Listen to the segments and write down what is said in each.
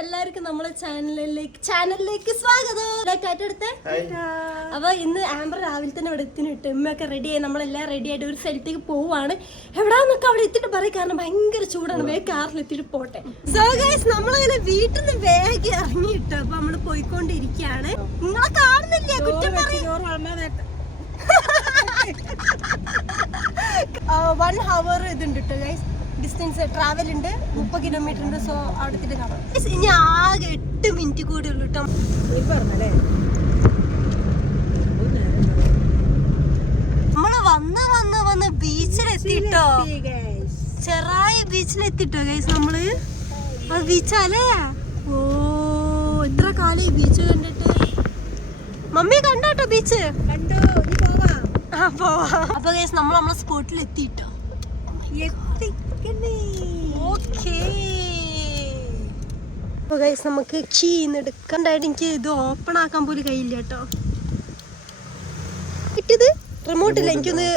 എല്ലാവർക്കും നമ്മളെ ചാനലിലേക്ക് സ്വാഗതം. അപ്പൊ ഇന്ന് ആംബർ രാവിലെ തന്നെ ഇവിടെ എത്തിനിട്ട് ഉമ്മയൊക്കെ റെഡി ആയി, നമ്മളെല്ലാം റെഡി ആയിട്ട് ഒരു സ്ഥലത്തേക്ക് പോവാണ്. എവിടാന്നൊക്കെ അവിടെ എത്തിയിട്ട് പറയും, കാരണം ഭയങ്കര ചൂടാണ്. വേഗം കാറിൽ എത്തിയിട്ട് പോട്ടെ. സോ ഗൈസ്, നമ്മളങ്ങനെ വീട്ടിൽ നിന്ന് വേഗം ഇറങ്ങിയിട്ട് അപ്പൊ നമ്മള് പോയിക്കൊണ്ടിരിക്കുകയാണ്. നിങ്ങളെ കാണുന്നില്ല, കുറ്റം പറയും. 1 hour ഇതുണ്ട് കേട്ടോ ഗൈസ്, ഡിസ്റ്റൻസ് ട്രാവൽ ഉണ്ട്, 30 കിലോമീറ്റർ ഉണ്ട്. സോ അവിടെ കാണാം. ഇനി ആകെ 8 മിനിറ്റ് കൂടി ഉള്ളു കേട്ടോ. നമ്മള് വന്ന് ബീച്ചിലെത്തിട്ടോ, ചെറായി ബീച്ചിലെത്തിട്ടോ ഗൈസ്. നമ്മള് അത് ബീച്ചാലേ. ഓ, എത്ര കാലം ഈ ബീച്ച് കണ്ടിട്ട്. മമ്മി കണ്ടോട്ടോ ബീച്ച്? അപ്പൊ ഗൈസ് നമ്മൾ നമ്മളെ സ്പോട്ടിൽ എത്തിട്ടോ. നമുക്ക് കീ എടുക്കണ്ടായിട്ട് എനിക്ക് ഇത് ഓപ്പൺ ആക്കാൻ പോലും കഴിയില്ല കേട്ടോ. കിട്ടിയത് റിമോട്ടില്ല, എനിക്കൊന്ന്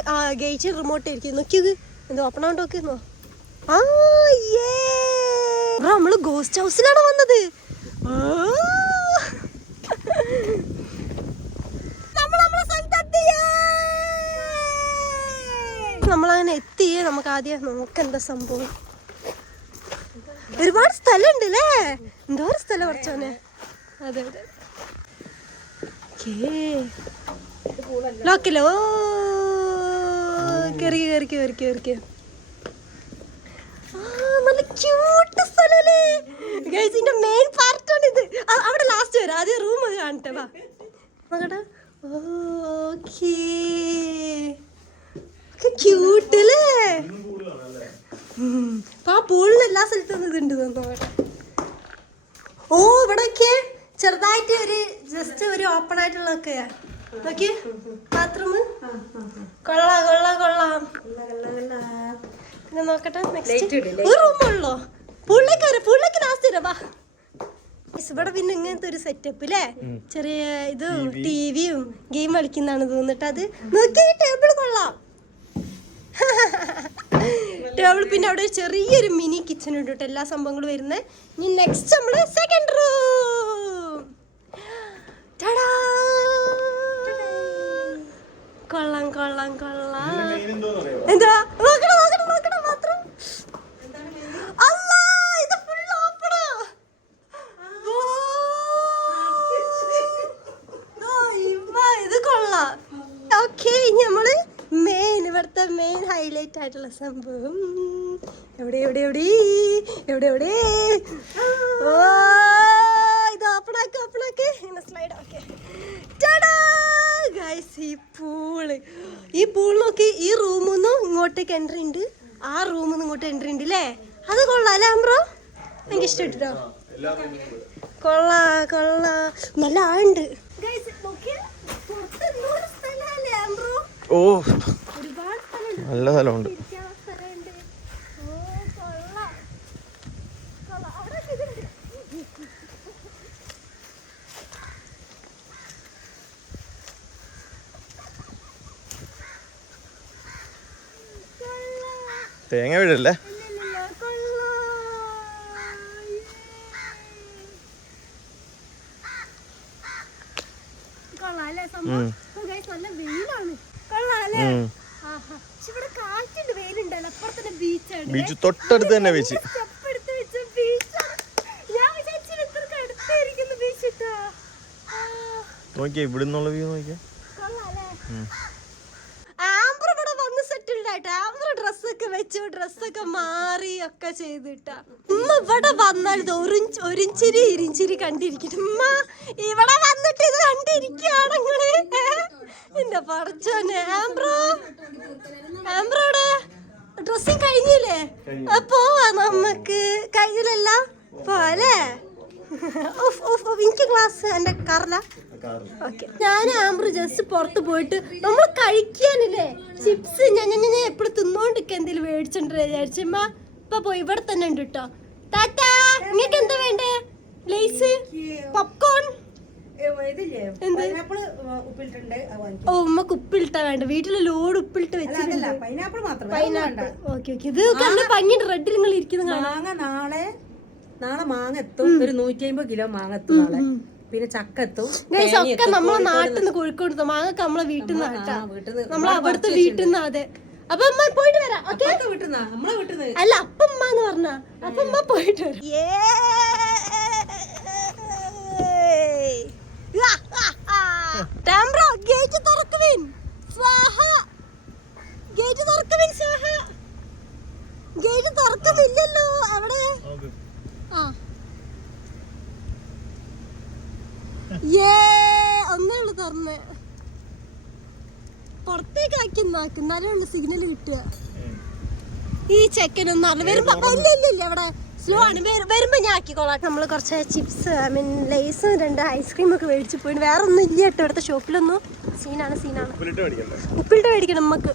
ഗേറ്റ് റിമോട്ട് ആയിരിക്കും. നോക്കിയത് എന്ത് ഓപ്പൺ ആവണ്ട് നോക്കുന്നോ. നമ്മള് ഗോസ്റ്റ് ഹൗസിലാണ് വന്നത്. നമ്മളങ്ങനെ എത്തി. നമുക്ക് ആദ്യം നോക്കെന്താ സംഭവം. ഒരുപാട് സ്ഥലമുണ്ട് അല്ലേ, എന്തോ ഒരു സ്ഥലം കുറച്ചോനെ. അതെ അതെ, ലോക്കലോ. കേറിക്കോ. നല്ല ക്യൂട്ട് സ്ഥലല്ലേ ഗൈസ്. ഇതിന്റെ മെയിൻ പാർട്ടാണ് ഇത്. അവിടെ ലാസ്റ്റ് വരാം, ആദ്യം റൂം കാണട്ടെ. വാ നോക്കട്ടെ. ഓക്കേ, ക്യൂട്ടല്ലേ. ആ പൂളിന് എല്ലാ സ്ഥലത്തും ഇതുണ്ട് തോന്നുന്നു. ഓ, ഇവിടെ ഒക്കെ ചെറുതായിട്ട് ഒരു ജസ്റ്റ് ഒരു ഓപ്പൺ ആയിട്ടുള്ളതൊക്കെയാ. നോക്കി ബാത്റൂം. കൊള്ളാം. പിന്നെ നോക്കട്ടെ, ഒരു റൂമുള്ളോ. പൂളിലേക്ക് ലാസ്റ്റ് വരാം. വാ. ഇവിടെ പിന്നെ ഇങ്ങനത്തെ ഒരു സെറ്റപ്പ് അല്ലേ, ചെറിയ ഇത് ടിവിയും ഗെയിം കളിക്കുന്നതാണ് തോന്നിട്ട്. അത് നോക്കി, ടേബിൾ കൊള്ളാം. ടേബിൾ, പിന്നെ അവിടെ ചെറിയൊരു മിനി കിച്ചൺ ഉണ്ട് കേട്ടോ, എല്ലാ സംഭവങ്ങളും വരുന്നത്. ഇനി നെക്സ്റ്റ് നമ്മള് സെക്കൻഡ് റൂം. കൊള്ളാം. എന്താ നോക്കണം മാത്രം. ഇത് ഫുൾ ഓപ്പണാ. ഇത് കൊള്ളാം. ഓക്കെ, ഇനി നമ്മള് ഇവിടുത്തെ മെയിൻ ഹൈലൈറ്റ് ആയിട്ടുള്ള സംഭവം. എവിടെ ഓ, ഇത് ഓപ്പണാക്കി ഇങ്ങനെ സ്ലൈഡ്. ഓക്കെ ഗൈസ്, ഈ പൂൾ നോക്കി. ഈ റൂമിൽ നിന്ന് ഇങ്ങോട്ടേക്ക് എൻട്രി ഉണ്ട്, ആ റൂമിൽ നിന്ന് ഇങ്ങോട്ട് എൻട്രി ഉണ്ട് അല്ലേ. അത് കൊള്ളാം അല്ലേ ആംബ്രോ? എനിക്ക് ഇഷ്ടപ്പെട്ടോ. കൊള്ളാം. നല്ല ആളുണ്ട്. ഓ, നല്ല സ്ഥലമുണ്ട്. തേങ്ങ വീഴല്ലേ. ബീച്ച് തൊട്ടടുത്ത് തന്നെ ബീച്ച്. നോക്കിയാ ഇവിടുന്നുള്ള വ്യൂ നോക്കിയാ. ഡ്രസ്സൊക്കെ വെച്ചു, ഡ്രസ്സൊക്കെ മാറി ഒക്കെ ചെയ്തിട്ടാ ഉമ്മ ഇവിടെ വന്നാൽ ഒരിഞ്ചിരി കണ്ടിരിക്കും. ഉമ്മ ഇവിടെ വന്നിട്ട് ഇത് കണ്ടിരിക്കുകയാണ് നിങ്ങള്. എന്റെ പടച്ചോനെ. ആംബ്രോടെ ഡ്രസ്സിങ് കഴിഞ്ഞില്ലേ? പോവാ നമുക്ക്. കഴിഞ്ഞില്ലല്ല, പോവാല്ലേ. എനിക്ക് ക്ലാസ് എന്റെ കാറില. ഓക്കെ, ഞാൻ ആംബ്രോ ജസ്റ്റ് പുറത്ത് പോയിട്ട് നമ്മൾ കഴിക്കാനില്ലേ ചിപ്സ് ഞാൻ എപ്പോഴും തിന്നോണ്ടിരിക്കുക, എന്തെങ്കിലും മേടിച്ചിട്ട് വിചാരിച്ചമ്മ. ഇപ്പൊ പോയി ഇവിടെ തന്നെ ഉണ്ട് കേട്ടോ. താത്താ, നിങ്ങൾക്ക് എന്താ വേണ്ടേ? ലേസ്, പോപ്കോൺ, ഓ ഉമ്മക്ക് ഉപ്പിലിട്ടാ വേണ്ട, വീട്ടില് ലോഡ് ഉപ്പിലിട്ട് വെച്ചിട്ടുണ്ട്. പൈനാപ്പിൾ. Okay okay. ഇത് കണ്ട ഭംഗിയുണ്ട്, റെഡിൽ നിങ്ങൾ ഇരിക്കുന്നത് മാങ്ങ നാളെ മാങ്ങ എത്തും. ഒരു 150 കിലോ മാങ്ങ എത്തും നാളെ. പിന്നെ ചക്ക എത്തും. ഒക്കെ നമ്മളെ നാട്ടിൽ നിന്ന് കോഴിക്കോട് മാങ്ങൊക്കെ നമ്മളെ വീട്ടിൽ നിന്ന് നട്ടാ, നമ്മളെ അവിടുത്തെ വീട്ടിൽ നിന്ന്. അതെ. അപ്പൊ അമ്മ പോയിട്ട് വരാം. നമ്മളെ വീട്ടിൽ നിന്ന് അല്ല അപ്പമ്മ എന്ന് പറഞ്ഞ അപ്പമ്മ പോയിട്ട് വരാം. ഗേറ്റ് തുറക്കുവിൻ സ്വാഹ. ഗേറ്റ് തുറക്കുവിൻ സ്വാഹ. ഗേറ്റ് തുറക്കുന്നില്ലല്ലോ അവിടെ. ആ ഒന്നേ ഉള്ളു തുറന്ന് പുറത്തേക്ക് ആക്കി നാക്ക്, എന്നാലേ ഉള്ളു സിഗ്നൽ കിട്ടുക. ഈ ചെക്കനൊന്നും അറിഞ്ഞു വരുമ്പോ ഇല്ല അവിടെ സ്ലോ ആണ്. വരുമ്പോ ഞാൻ ആക്കിക്കോളാം. നമ്മള് കുറച്ച് ചിപ്സ്, ഐ മീൻ ലേസും 2 ഐസ്ക്രീം ഒക്കെ മേടിച്ചു പോയിട്ട്. വേറെ ഒന്നും ഇല്ല കേട്ടോ ഇവിടുത്തെ ഷോപ്പിലൊന്നും. സീനാണ്. ഉപ്പിലിട്ട് മേടിക്കണം നമുക്ക്.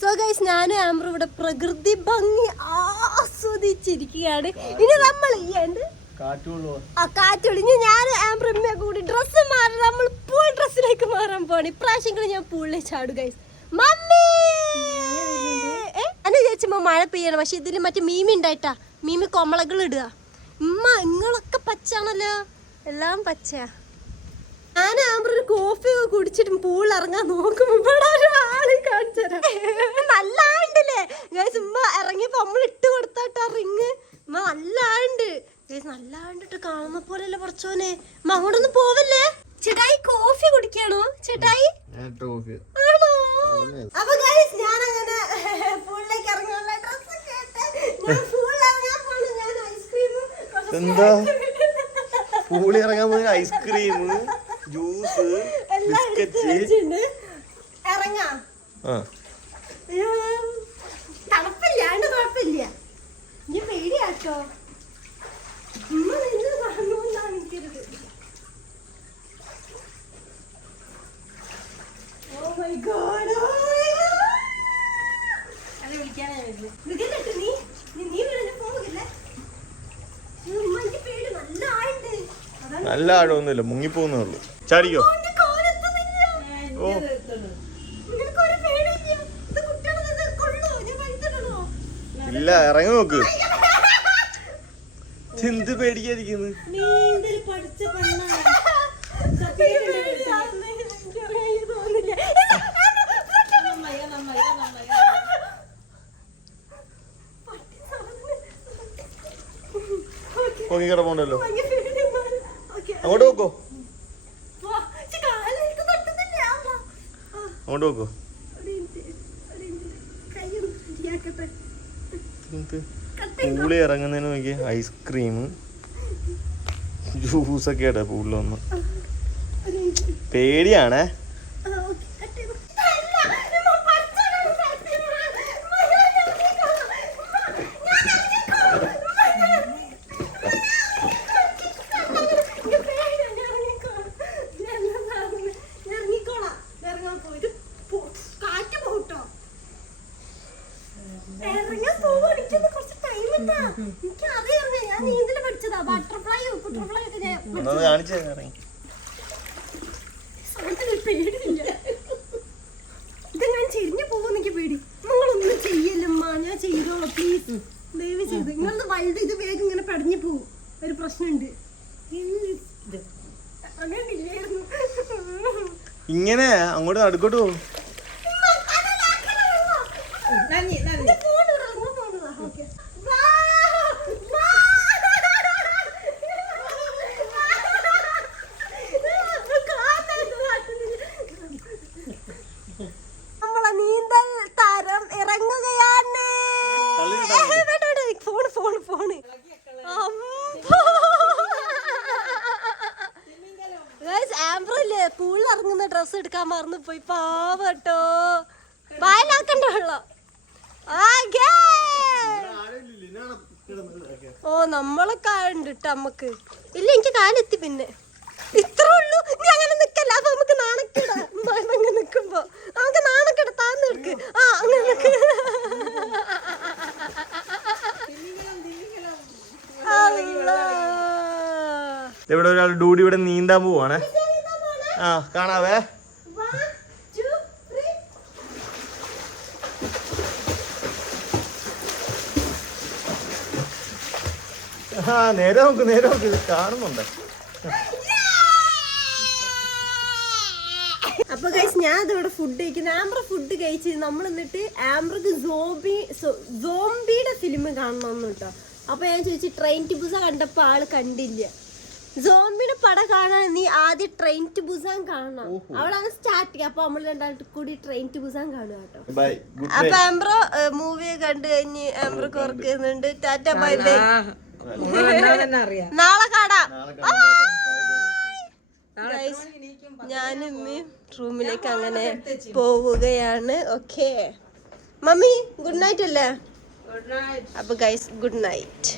സോ ഗൈസ്, ഞാനും ആംബ്രോ ഇവിടെ പ്രകൃതി ഭംഗി ആസ്വദിച്ചിരിക്കുകയാണ്. ഇനി നമ്മൾ കാറ്റൊളിഞ്ഞ് ഞാൻ ആംബ്രമ്മ കൂടി ഡ്രസ്സ് മാറി നമ്മൾ പൂൾ ഡ്രസ്സിലേക്ക് മാറാൻ പോവാണ്. ഇപ്രാവശ്യം ഞാൻ പൂളിൽ ചാടും ഗൈസ്. മമ്മി എന്നെ വിചാരിച്ചുമ്പോ മഴ പെയ്യണം, പക്ഷെ ഇതില് മറ്റേ മീമി ഉണ്ടായിട്ടാ. മീമി കൊമളകൾ ഇടുക. ഉമ്മ നിങ്ങളൊക്കെ പച്ചാണല്ലോ, എല്ലാം പച്ചയാ. ഞാൻ ആംബ്രോ ഒരു കോഫി ഒക്കെ കുടിച്ചിട്ട് പൂളിൽ ഇറങ്ങാൻ നോക്കുമ്പോ ഇവിടെ ഒരു ആളെ കാണിച്ചു തരാം. നല്ല ആണ്ടല്ലേ ഗൈസ്. ഉമ്മ ഇറങ്ങിയപ്പോ നമ്മൾ ഇട്ട് കൊടുത്താട്ടാ റിങ്. ഉമ്മ നല്ല ആണ്ട് ഗൈസ്, നല്ല ആണ്ടിട്ട് കാണുന്ന പോലെയല്ല കുറച്ചോനെ. ഉമ്മ അങ്ങോട്ടൊന്നും പോവല്ലേ. ചേട്ടായി കോഫി കുടിക്കാണോ ചേട്ടായി? ആണോ? അപ്പൊ ഗൈസ് ഞാൻ അങ്ങനെ പൂളിലേക്ക് ഇറങ്ങാനുള്ള ഡ്രസ്സ് കേട്ട് ഞാൻ പൂളിൽ ഇറങ്ങാൻ പോണു. ഞാൻ ഐസ്ക്രീമും എന്താ പൂളി ഇറങ്ങാൻ പോകുന്ന ഐസ്ക്രീം, ജ്യൂസ്, ബിസ്ക്കറ്റ് ഇറങ്ങാം. തണുപ്പില്ലാണ്ട് കുഴപ്പമില്ല. ഇനി പേടിയാട്ടോ. ഉമ്മ നിന്ന് പറഞ്ഞുകൊണ്ടാണ് എനിക്കരുത്. Oh my God. നല്ല ആഴമൊന്നുമില്ല, മുങ്ങിപ്പോന്നേ ഉള്ളു. ചാടിക്കോ. ഓ ഇല്ല, ഇറങ്ങി നോക്ക്. എന്ത് പേടിക്കാതിരിക്കുന്നു. പോണ്ടല്ലോ, അങ്ങോട്ട് നോക്കോ, അങ്ങോട്ട് നോക്കോ. പൂളി ഇറങ്ങുന്നതിന് നോക്കി ഐസ്ക്രീം, ജ്യൂസൊക്കെ ആട്ടെ പൂളിൽ വന്ന്. പേടിയാണേ. ഇത് ഞാൻ ചെരിഞ്ഞു പോകുന്ന എനിക്ക് പേടി. നിങ്ങളൊന്നും ചെയ്യല്ലമ്മ, ഞാൻ ചെയ്തോളൂ പ്ലീസ്, ദയവ് ചെയ്ത്. നിങ്ങളത് വലുത് ഇത് വേഗം ഇങ്ങനെ പടഞ്ഞു പോകും. ഒരു പ്രശ്നമുണ്ട്. ഇങ്ങനെ അങ്ങോട്ട് നടുക്കോട്ട് പോകും. നമ്മളെ നീന്തൽ താരം ഇറങ്ങുകയാണ്. ഫോണ് ആംബ്രല്ലേ പൂളിൽ ഇറങ്ങുന്ന ഡ്രസ്സ് എടുക്കാൻ മറന്നു പോയി. പാവട്ടോ, വായലാക്കണ്ട വെള്ളം. ഓ നമ്മളെ കാലുണ്ട് ട്ടോ നമ്മക്ക്. ഇല്ല എനിക്ക് കാലെത്തി. പിന്നെ ഇത്ര ഉള്ളൂ. നീ അങ്ങനെ നിക്കല്ല, അപ്പൊ നമുക്ക് നാണക്കേടാ. അങ്ങനെ നിക്കുമ്പോ നമുക്ക് നാണക്കേട. താന്ന് നിൽക്ക്. ആ അങ്ങനെ നിക്ക്. ഇവിടെ ഒരു ഒരാൾ ഡൂഡി ഇവിടെ നീന്താൻ പോവാണ്. ആ കാണാവേ. 1 2 3 ആ നേരെ നോക്ക് ഇത് കാണുന്നുണ്ട്. അപ്പൊ ഗൈസ് ഞാൻ ഇതിവിടെ ഫുഡ് കഴിക്കുന്നു. ആംബ്ര ഫുഡ് കഴിച്ച് നമ്മൾ എന്നിട്ട് ആംബ്രക്ക് സോംബിയുടെ ഫിലിം കാണണമെന്ന് കേട്ടോ. അപ്പൊ ഞാൻ ചോദിച്ചു ട്രെയിൻ ടു ബുസാൻ കണ്ടപ്പോ ആള് കണ്ടില്ല. സോംബിയുടെ പടം കാണാൻ നീ ആദ്യം ട്രെയിൻ ടു ബുസാൻ കാണണം. അവളാണ് സ്റ്റാർട്ടിങ്. അപ്പൊ നമ്മൾ രണ്ടാളും കൂടി ട്രെയിൻ ടു ബുസാൻ കാണുക കേട്ടോ. അപ്പൊ ആംബ്രോ മൂവി കണ്ടു കഴിഞ്ഞ് ആംബ്രക്ക് ഓർക്കുന്നുണ്ട്. Tata bye bye. നാളെ കാണാം. ഞാനും റൂമിലേക്ക് അങ്ങനെ പോവുകയാണ്. ഓക്കെ മമ്മി ഗുഡ് നൈറ്റ് അല്ലേ? അപ്പൊ ഗൈസ് ഗുഡ് നൈറ്റ്.